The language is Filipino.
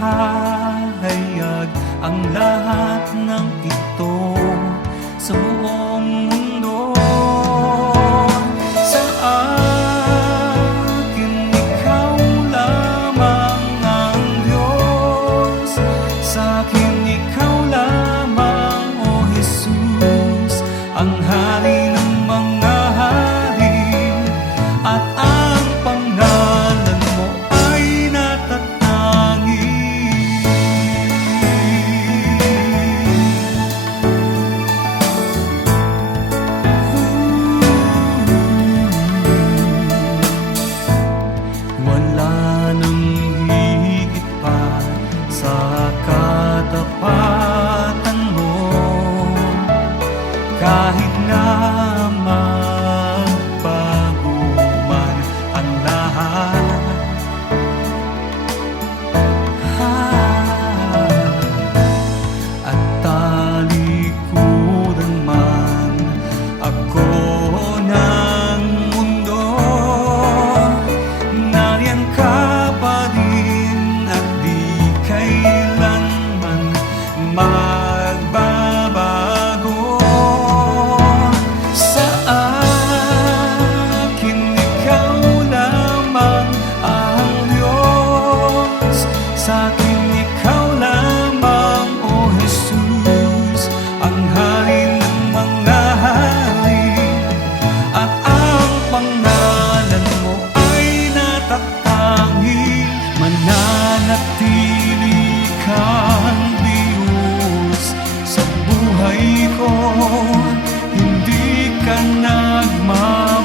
ihahayag ang lahat ng ito sa buong mundo. Sa akin, ikaw lamang ang Diyos. Sa akin, ikaw lamang, O Jesus, ang Hari ng mga hari, at ang pangalan mo ay natatangi. Wala nang higit pa sa katapatan mo, kahit na magbago man ang lahat. At talikuran man ako ng mundo, nariyan ka pa rin at di kailanman magbabago. Sa akin, ikaw lamang ang Diyos. Sa akin, ikaw lamang, O Jesus, ang Hari ng mga hari, at ang pangalan mo ay natatangi. Mananatili kang Diyos sa buhay ko, hindi ka nagmamahal.